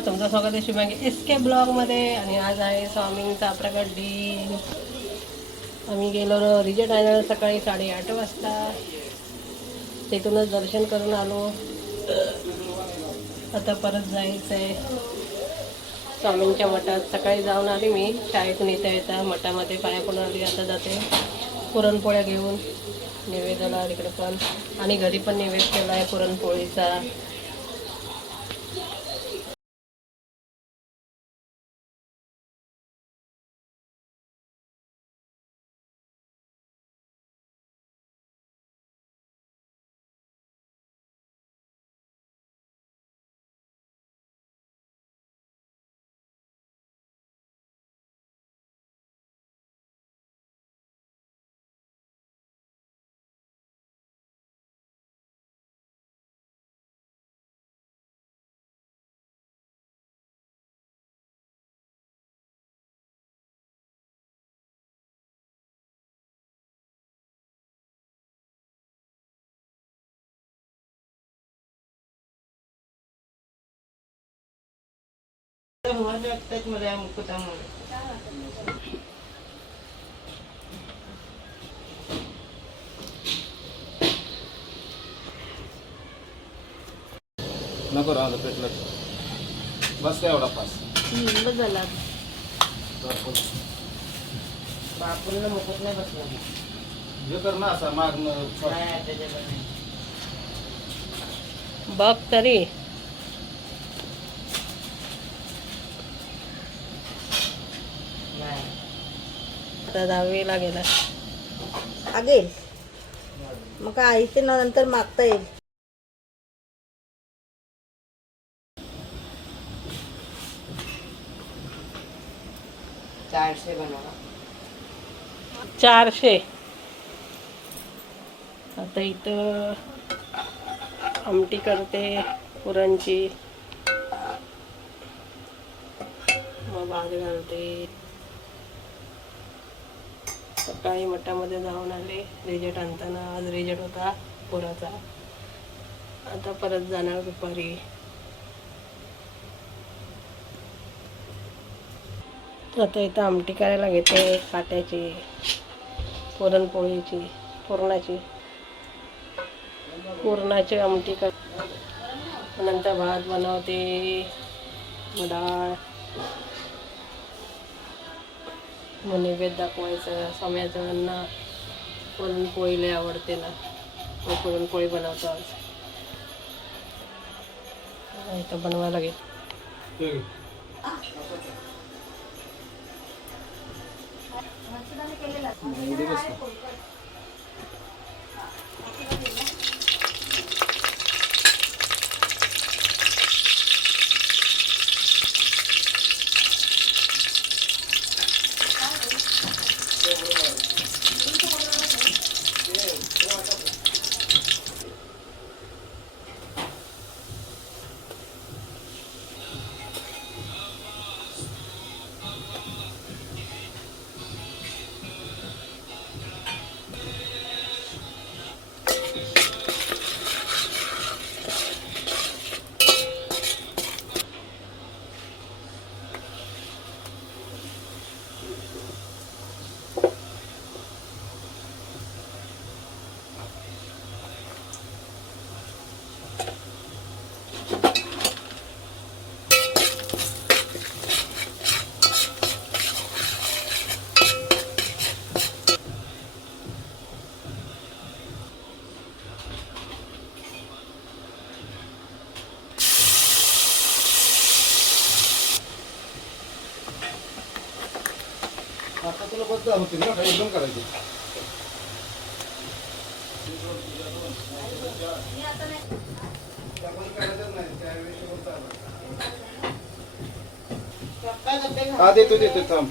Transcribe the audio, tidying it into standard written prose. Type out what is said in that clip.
नमस्कार, तुमचं स्वागत आहे शुभांगी SK ब्लॉगमध्ये. आणि आज आहे स्वामींचा प्रकट दिन. आम्ही गेलो रिजल्ट आणायला सकाळी 8:30 वाजता. तिथूनच दर्शन करून आलो. आता परत जायचं आहे स्वामींच्या मठात. सकाळी जाऊन आली मी शाळेतून येता मठामध्ये पाया पडून आली. आता जाते पुरणपोळ्या घेऊन नैवेद्याला तिकडे पण, आणि घरी पण नैवेद्य केला आहे पुरणपोळीचा. नको राहू पेटलं बस काय एवढा पास बस झाला. बापूला मुकुट नाही बसला हे कर ना असा मागणं बघ तरी आता 10वीला गेला. आगे मग काय ते नंतर मागता येईल. चारशे बनवा 400. आता इथं आमटी करते पुरणची, मग भात घालते. सकाळी मठामध्ये जाऊन आले रिजल्ट आणताना. आज रिजल्ट होता पुराचा. आता परत जाणार दुपारी. आता इथं आमटी करायला घेते काट्याची, पुरणपोळीची, पुरणाची आमटी कर. नंतर भात बनवते, डाळ, मग नैवेद्य दाखवायचं. स्वाम्याचं अन्न पुरणपोळी लय आवडते ना, मग पुरणपोळी बनवतो आज. इथं बनवायला घेते. आता तुला बद्द होती ना काही एकदम करायची. हा देतो थांब.